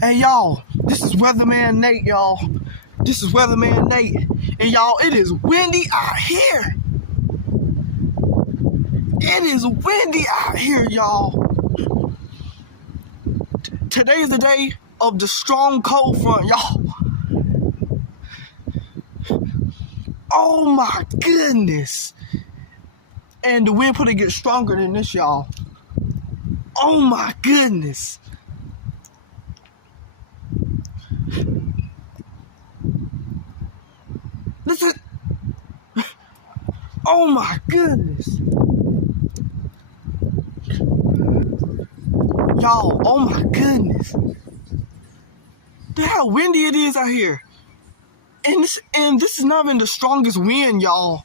Hey y'all, this is Weatherman Nate, y'all. This is Weatherman Nate. And y'all, it is windy out here. It is windy out here, y'all. Today's the day of the strong cold front, y'all. Oh my goodness. And the wind probably get stronger than this, y'all. Oh my goodness. Listen. Oh my goodness. Y'all, oh my goodness. Look how windy it is out here. And this is not even the strongest wind, y'all.